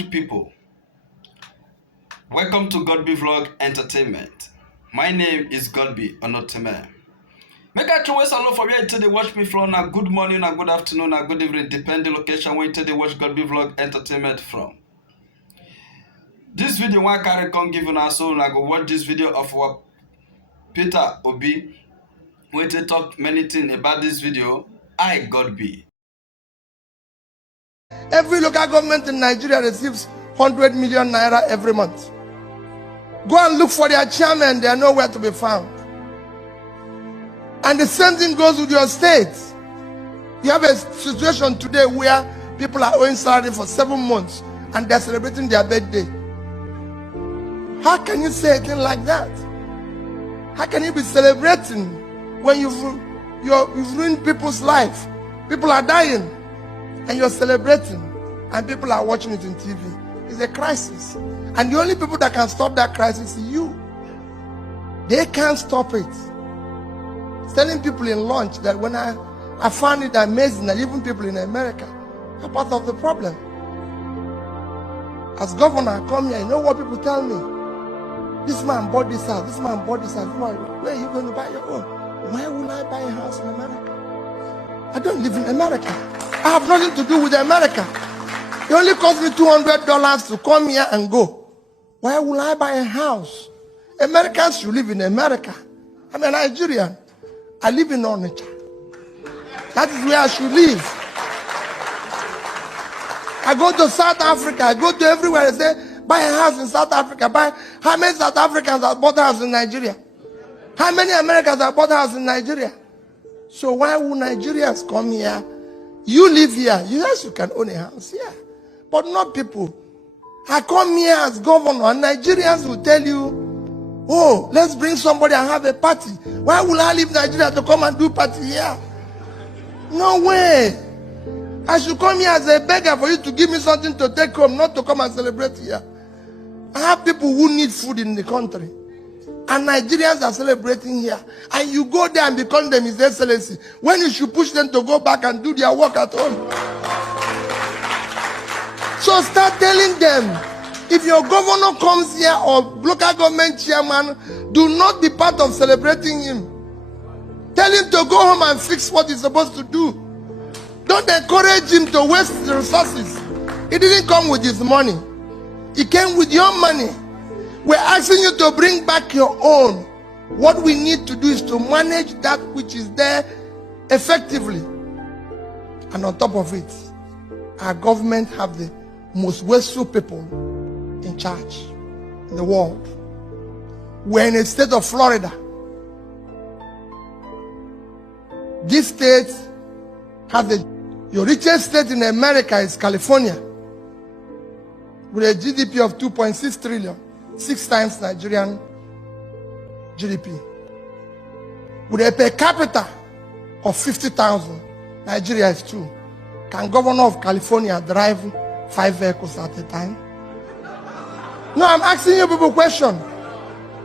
good people. Welcome to Godby Vlog Entertainment. My name is Godby Onoteme. Make I always allow for you to watch me from a good morning, a good afternoon, a good evening, depending location where you watch Godby Vlog Entertainment from. This video one carry come give us so I go watch this video of our Peter Obi. We to talk many things about this video. I Godby. Every local government in Nigeria receives 100 million naira every month. Go and look for their chairman, they are nowhere to be found. And the same thing goes with your state. You have a situation today where people are owing salary for 7 months and they're celebrating their birthday. How can you say a thing like that? How can you be celebrating when you've ruined people's life? People are dying and you're celebrating and people are watching it on TV. It's a crisis. And the only people that can stop that crisis is you. They can't stop it. Telling people in lunch that when I found it amazing that even people in America are part of the problem. As governor, I come here, you know what people tell me? This man bought this house, this man bought this house. Where are you going to buy your own? Why will I buy a house in America? I don't live in America. I have nothing to do with America. It only cost me $200 to come here and go. Why will I buy a house? Americans should live in America. I'm a Nigerian. I live in Onitsha. That is where I should live. I go to South Africa. I go to everywhere. I say, buy a house in South Africa. How many South Africans have bought a house in Nigeria? How many Americans have bought a house in Nigeria? So why would Nigerians come here? You live here. Yes, you can own a house here. But not people. I come here as governor and Nigerians will tell you, oh, let's bring somebody and have a party. Why will I leave Nigeria to come and do party here? No way. I should come here as a beggar for you to give me something to take home, not to come and celebrate here. I have people who need food in the country. And Nigerians are celebrating here. And you go there and become them His Excellency. When you should push them to go back and do their work at home. So start telling them, if your governor comes here or local government chairman, do not be part of celebrating him. Tell him to go home and fix what he's supposed to do. Don't encourage him to waste the resources. He didn't come with his money. He came with your money. We're asking you to bring back your own. What we need to do is to manage that which is there effectively. And on top of it, our government have the most wasteful people in charge in the world. We're in a state of Florida. This state has your richest state in America is California, with a GDP of 2.6 trillion, 6 times Nigerian GDP. With a per capita of 50,000, Nigeria is 2. Can governor of California drive 5 vehicles at a time? No, I'm asking you people a question.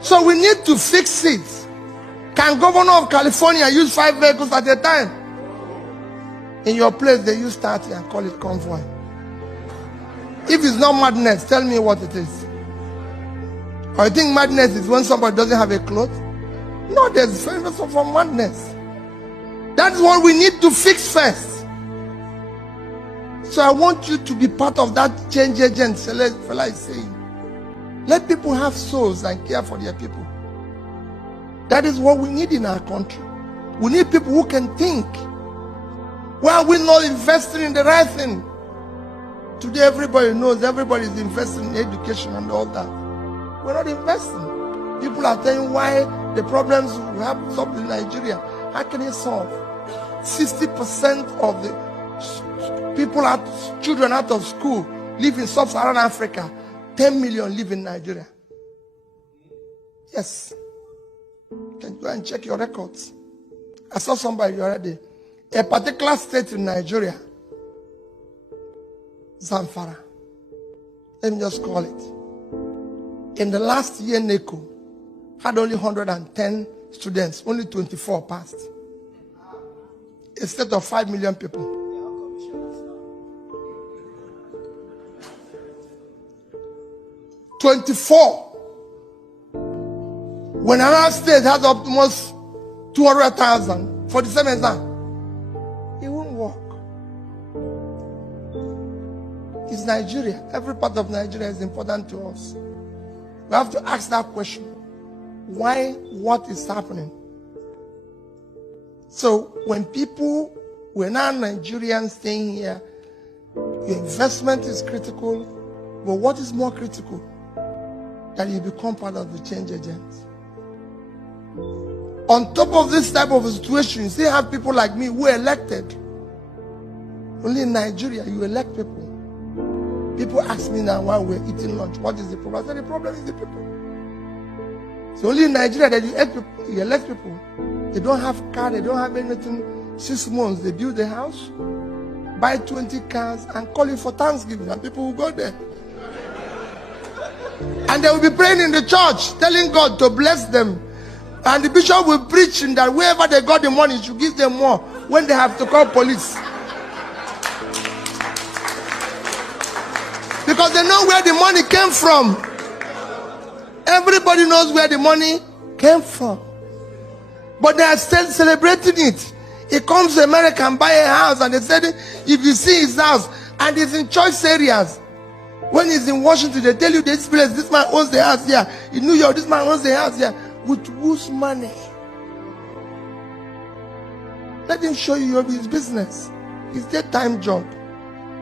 So we need to fix it. Can governor of California use 5 vehicles at a time? In your place, they use 30 and call it convoy. If it's not madness, tell me what it is. Or you think madness is when somebody doesn't have a cloth? No, there's difference from madness. That's what we need to fix first. So I want you to be part of that change agent fella is saying. Let people have souls and care for their people. That is what we need in our country. We need people who can think. Why are we not investing in the right thing? Today everybody knows everybody is investing in education and all that. We're not investing. People are telling why the problems we have solved in Nigeria. How can it solve? 60% of the people, children out of school live in sub-Saharan Africa. 10 million live in Nigeria. Yes. You can go and check your records. I saw somebody already. A particular state in Nigeria, Zamfara. Let me just call it. In the last year, NECO had only 110 students. Only 24 passed. A state of 5 million people. 24. When another state has almost 200,000 for the same exam, it won't work. It's Nigeria. Every part of Nigeria is important to us. We have to ask that question. Why? What is happening? So when people, we're now Nigerians staying here, your investment is critical, but what is more critical? That you become part of the change agents. On top of this type of situation, you still have people like me who are elected. Only in Nigeria, you elect people. People ask me now why we're eating lunch. What is the problem? I said the problem is the people. So only in Nigeria that you elect people. They don't have car, they don't have anything. 6 months, they build a house, buy 20 cars, and call it for Thanksgiving, and people will go there. And they will be praying in the church, telling God to bless them. And the bishop will preach that wherever they got the money, should give them more when they have to call police. Because they know where the money came from. Everybody knows where the money came from. But they are still celebrating it. He comes to America and buy a house, and they said if you see his house, and it's in choice areas. When he's in Washington, they tell you this place, this man owns the house here. In New York, this man owns the house here. With whose money? Let him show you his business. It's their time job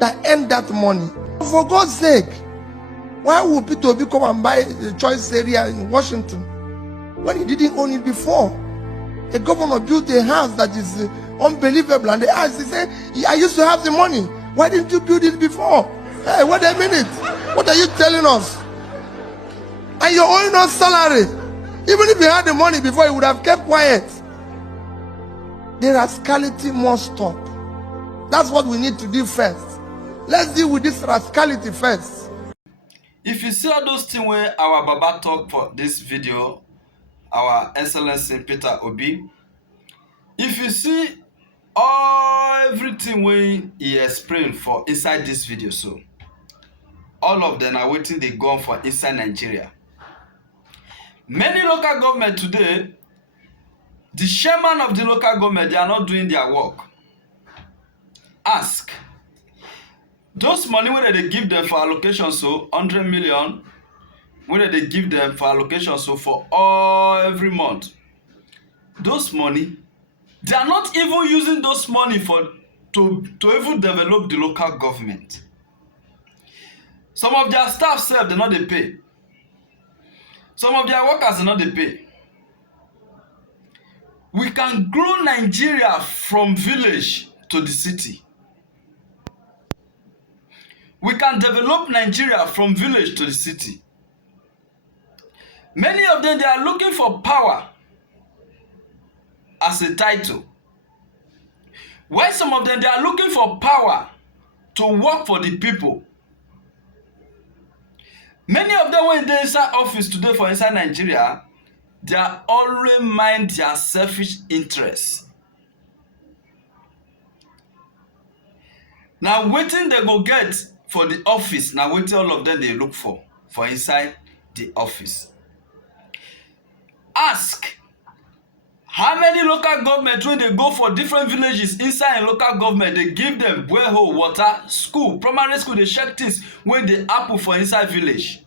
that earn that money. For God's sake, why would Peter Obi come and buy the choice area in Washington when he didn't own it before? The governor built a house that is unbelievable, and they asked, he said, I used to have the money. Why didn't you build it before? Hey, wait a minute. What are you telling us? And you're owing us salary. Even if you had the money before, you would have kept quiet. The rascality must stop. That's what we need to do first. Let's deal with this rascality first. If you see all those things where our Baba talk for this video, our Excellency Peter Obi, if you see everything where he explained for inside this video, so all of them are waiting they go on for inside Nigeria. Many local government today, the chairman of the local government, they are not doing their work. Ask. Those money when they give them for allocation, so 100 million, when they give them for allocation, so for every month, those money, they are not even using those money to even develop the local government. Some of their staff self, they not they pay. Some of their workers, they not they pay. We can grow Nigeria from village to the city. We can develop Nigeria from village to the city. Many of them, they are looking for power as a title. While some of them, they are looking for power to work for the people. Many of them, when they inside office today for inside Nigeria, they are always mind their selfish interests. Now, waiting they go get for the office, now waiting all of them they look for inside the office. Ask, how many local government when they go for different villages inside a local government, they give them borehole, water, school, primary school, they check things when they happen for inside village.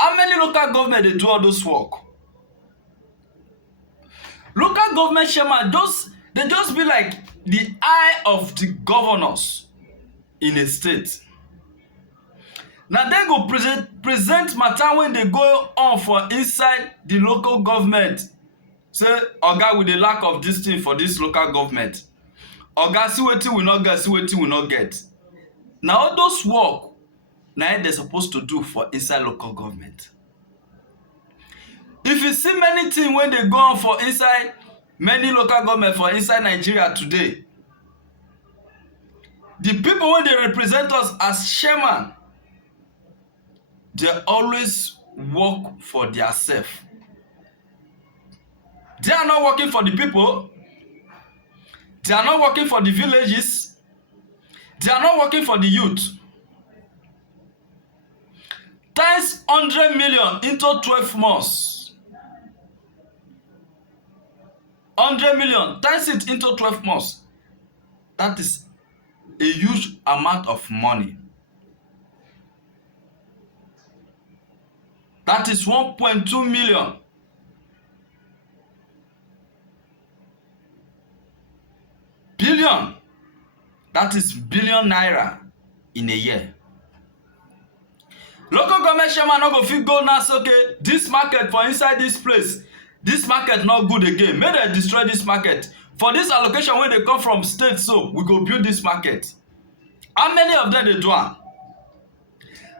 How many local government they do all those work? Local government chairman, they just be like the eye of the governors in a state. Now they go present matter when they go on for inside the local government. Say, Oga, with the lack of this thing for this local government. Oga, see wetin we not get, see wetin we not get. Now all those work, now they're supposed to do for inside local government. If you see many things when they go on for inside many local government for inside Nigeria today, the people when they represent us as chairman, they always work for their self. They are not working for the people. They are not working for the villages. They are not working for the youth. times 100 million into 12 months. 100 million times it into 12 months. That is a huge amount of money. That is 1.2 million. Billion. That is billion naira in a year. Local government chairman no go fit go now say, okay, this market for inside this place, this market not good again. May they destroy this market. For this allocation wey dey come from state, so we go build this market. How many of them dey do am?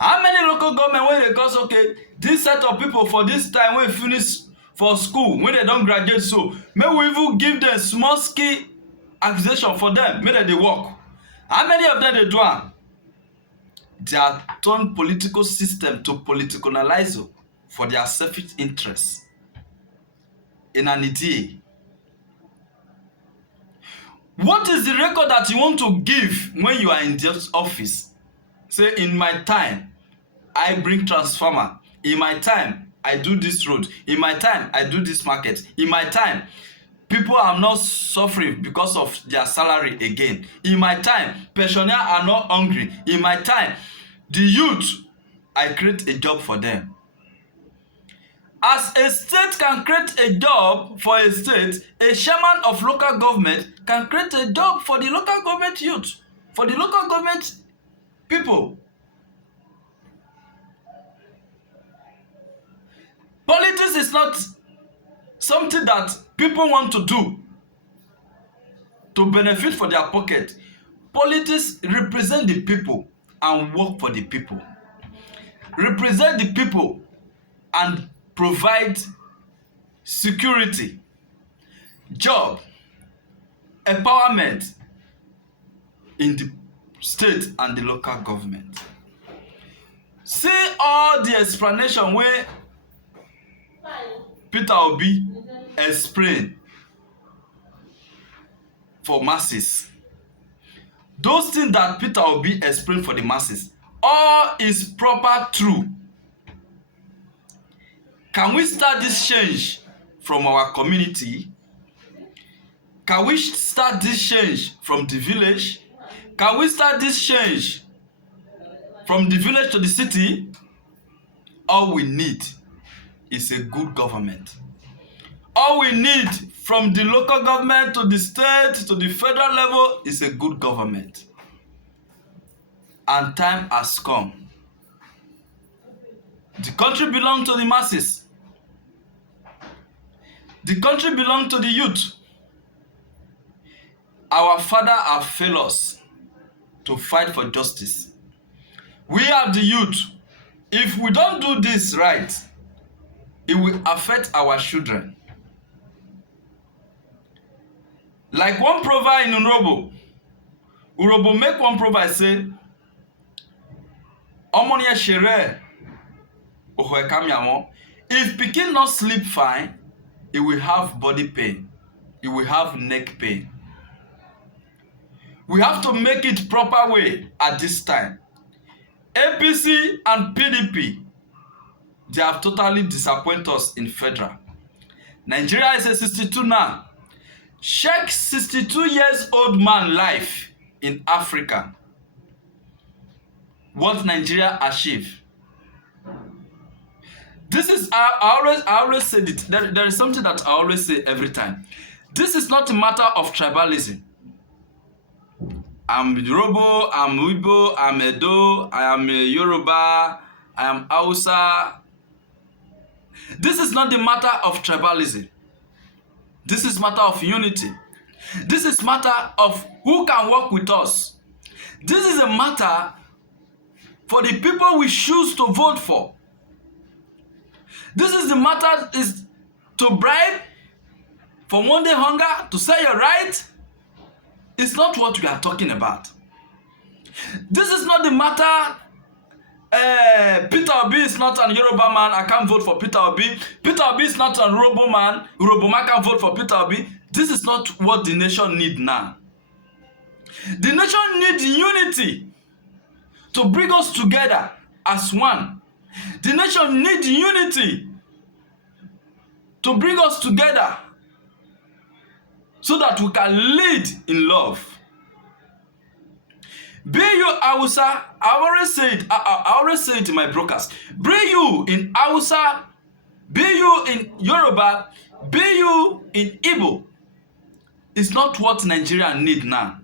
How many local government wey dey cause, okay, this set of people for this time wey finish for school, when they don graduate, so may we even give them small skill acquisition for them, may they dey work. How many of them dey do am? They are turn political system to politicalize for their selfish interests. In an idea. What is the record that you want to give when you are in this office? Say, in my time, I bring transformer. In my time, I do this road. In my time, I do this market. In my time, people are not suffering because of their salary again. In my time, pensioners are not hungry. In my time, the youth, I create a job for them. As a state can create a job for a state, a chairman of local government can create a job for the local government youth, for the local government people. Politics is not something that people want to do to benefit for their pocket. Politics represent the people and work for the people. Represent the people and provide security, job, empowerment in the state and the local government. See all the explanation wey Peter Obi explain for masses. Those things that Peter Obi explained for the masses, all is proper true. Can we start this change from our community? Can we start this change from the village? Can we start this change from the village to the city? All we need is a good government. All we need from the local government to the state to the federal level is a good government. And time has come. The country belongs to the masses. The country belongs to the youth. Our father have failed us to fight for justice. We are the youth. If we don't do this right, it will affect our children. Like one proverb in Urobo make one proverb say, Omonia shere, if pikin not sleep fine, it will have body pain. It will have neck pain. We have to make it proper way at this time. APC and PDP, they have totally disappointed us in federal. Nigeria is a 62 now. Check 62 years old man life in Africa. What Nigeria achieved. This is, I always say it. There is something that I always say every time. This is not a matter of tribalism. I'm Yoruba, I'm Igbo, I'm Edo, I am Yoruba, I am Hausa. This is not the matter of tribalism. This is matter of unity. This is matter of who can work with us. This is a matter for the people we choose to vote for. This is the matter is to bribe for one day hunger, to say you're right. It's not what we are talking about. This is not the matter. Peter Obi is not an Yoruba man. I can't vote for Peter Obi. Peter Obi is not an Urobo man. Urobo man can't vote for Peter Obi. This is not what the nation needs now. The nation needs unity to bring us together as one. The nation needs unity to bring us together so that we can lead in love. Be you Hausa, I always say it in my broadcast. Be you in Hausa, be you in Yoruba, be you in Igbo. It's not what Nigeria need now.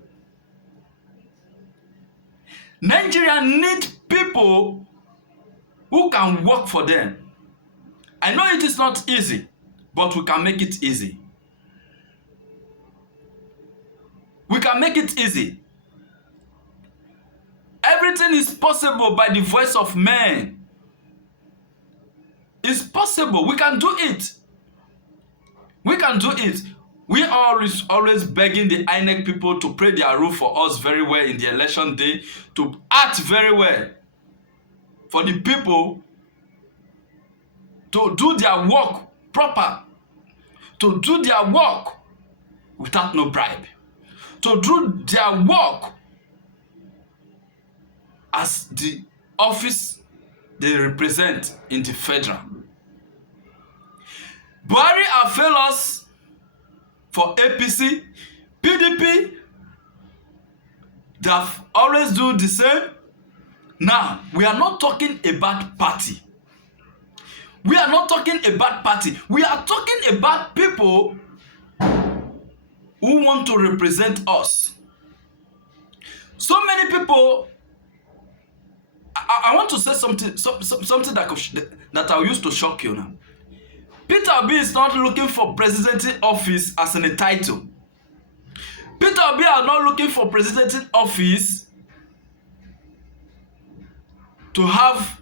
Nigeria need people who can work for them. I know it is not easy, but we can make it easy. We can make it easy. Everything is possible by the voice of men. It's possible. We can do it. We can do it. We are always begging the INEC people to play their role for us very well in the election day, to act very well for the people, to do their work proper, to do their work without no bribe, to do their work as the office they represent in the federal. Buhari have failed us for APC, PDP. They have always do the same. Now, we are not talking about party. We are not talking about party. We are talking about people who want to represent us. So many people. I want to say something that I used to shock you now. Peter Obi is not looking for presidency office as in a title. Peter Obi are not looking for presidency office to have,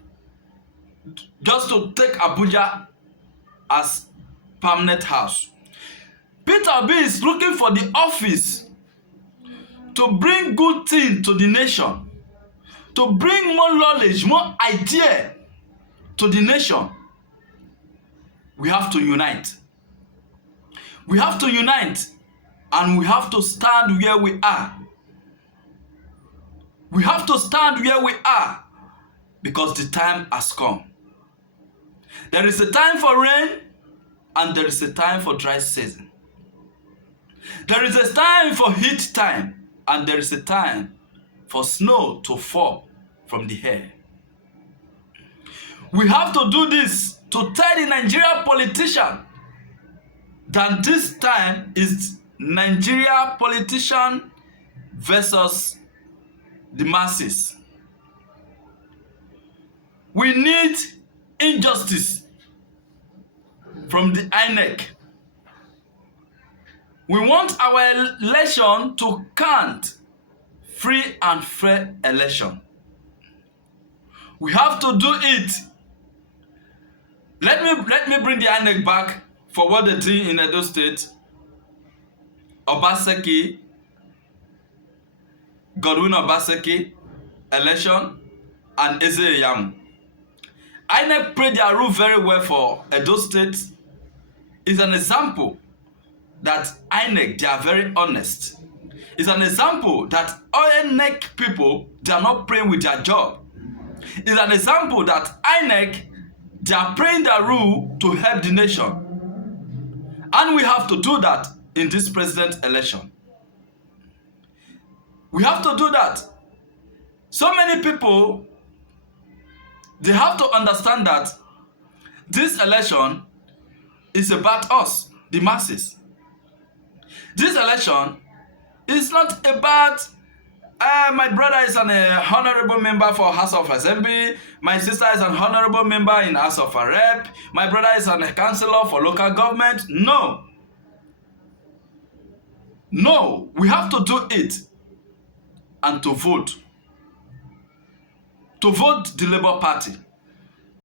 just to take Abuja as permanent house. Peter Obi is looking for the office to bring good thing to the nation, to bring more knowledge, more idea to the nation. We have to unite. We have to unite, and we have to stand where we are. We have to stand where we are because the time has come. There is a time for rain and there is a time for dry season. There is a time for heat time and there is a time for snow to fall from the air. We have to do this to tell the Nigerian politician that this time is Nigeria politician versus the masses. We need injustice from the INEC. We want our election to count, free and fair election. We have to do it. Let me bring the INEC back for what they did in Edo State. Obaseki, Godwin Obaseki election, and Eze Yamu. INEC played their role very well for Edo State. It's an example that INEC, they are very honest. It's an example that INEC people, they are not playing with their job. It's an example that INEC, they are playing their role to help the nation. And we have to do that in this president election. We have to do that. So many people, they have to understand that this election is about us, the masses. This election is not about my brother is an honorable member for House of Assembly. My sister is an honorable member in House of Rep. My brother is a councillor for local government. No. No, we have to do it and to vote. To vote the Labour Party.